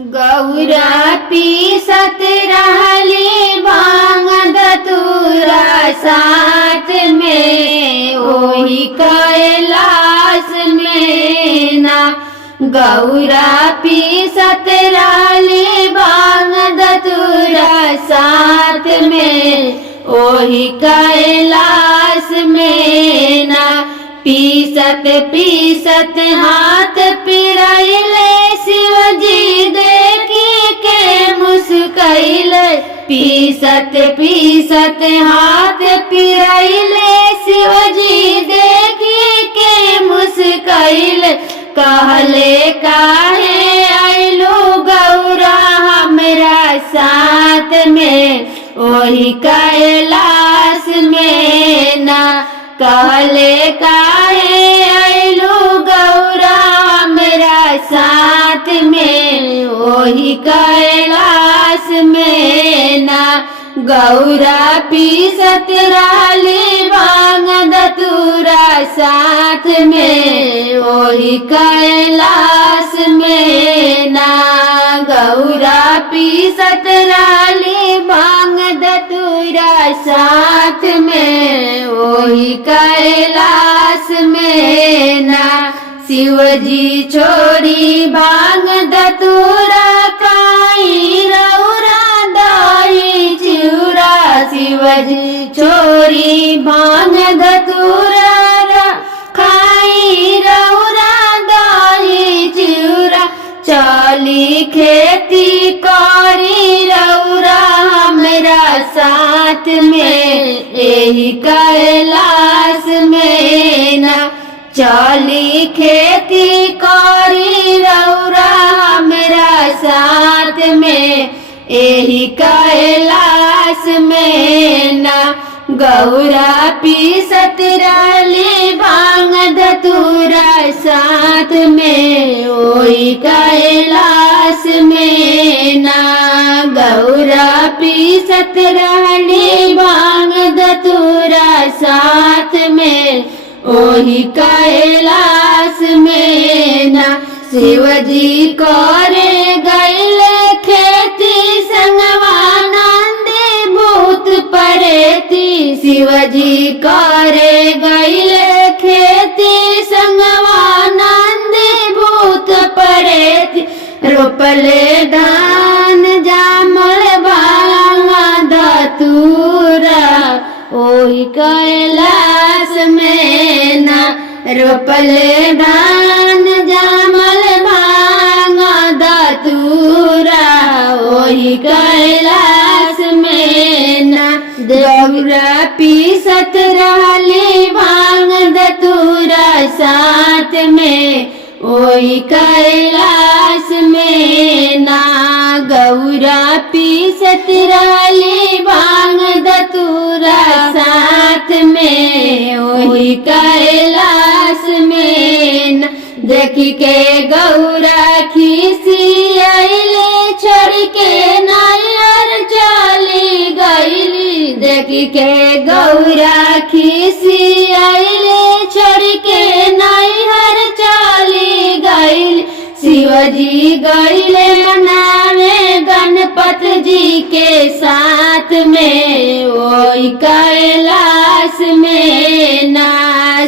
गौरा पीसत रहली भांग धतूरा साथ में ओही कैलाश में ना। गौरा पीसत रहली भांग धतूरा साथ में ओही कैलाश में ना। पीसत पीसत हाथ पिराइले शिवजी देखी के मुस्कैले। पीसत पीसत हाथ पिराइले शिवजी देखी के मुस्कैले। कहले काहे आइलू गौरा हमरा साथ में ओही कैलाश में ना। कहले काहे आइलू गौरा हमरा साथ में ओही कैलाश में ना। गौरा पीसत रहली भांग धतूरा साथ में ओही कैलाश में ना। गौरा पीसत रहली भांग धतूरा साथ में ओही कैलाश में ना। शिवजी छोड़ी भांग धतूरा खाई रौरा दही चिउरा। शिवजी छोड़ी भांग धतूरा खाई रौरा दही चिउरा। चली खेती करी रौरा हमरा साथ में एही कैलाश में ना। चली खेती करी रौरा हमरा साथ में एही कैलाश में ना। गौरा पीसत रहली भांग धतूरा साथ में ओही कैलाश में ना। गौरा पीसत रहली भांग धतूरा साथ में ओही कैलाश में ना। शिवजी करे गैले खेती संगवा नंदी भूत परेती। शिवजी करे गैले खेती संगवा नंदी भूत परेती। रोपले धान जामल भांग धतूरा ओही कैलाश में ना। रोपले धान जामल भांग धतूरा ओही कैलाश में ना। गौरा पीसत रहली भांग धतूरा साथ में ओही कैलाश में ना। गौरा पीसत रहली भांग धतूरा साथ में ओही कैलाश में ना। देखी के गौरा खीसी आइले छोड़ के नैहर चली गईली। देखी के गौरा खीसी आइले छोड़ के नैहर चली गईली। शिवजी गईले मनावे गणपत जी के साथ में ओही कैलाश में ना।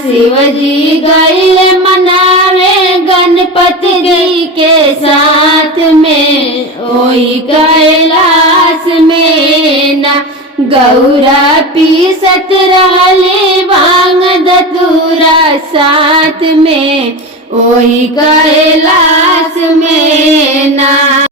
शिवजी गईले मनावे गणपति जी के साथ में ओही कैलाश में ना। गौरा पीसत रहली भांग धतूरा साथ में ओही कैलाश में ना।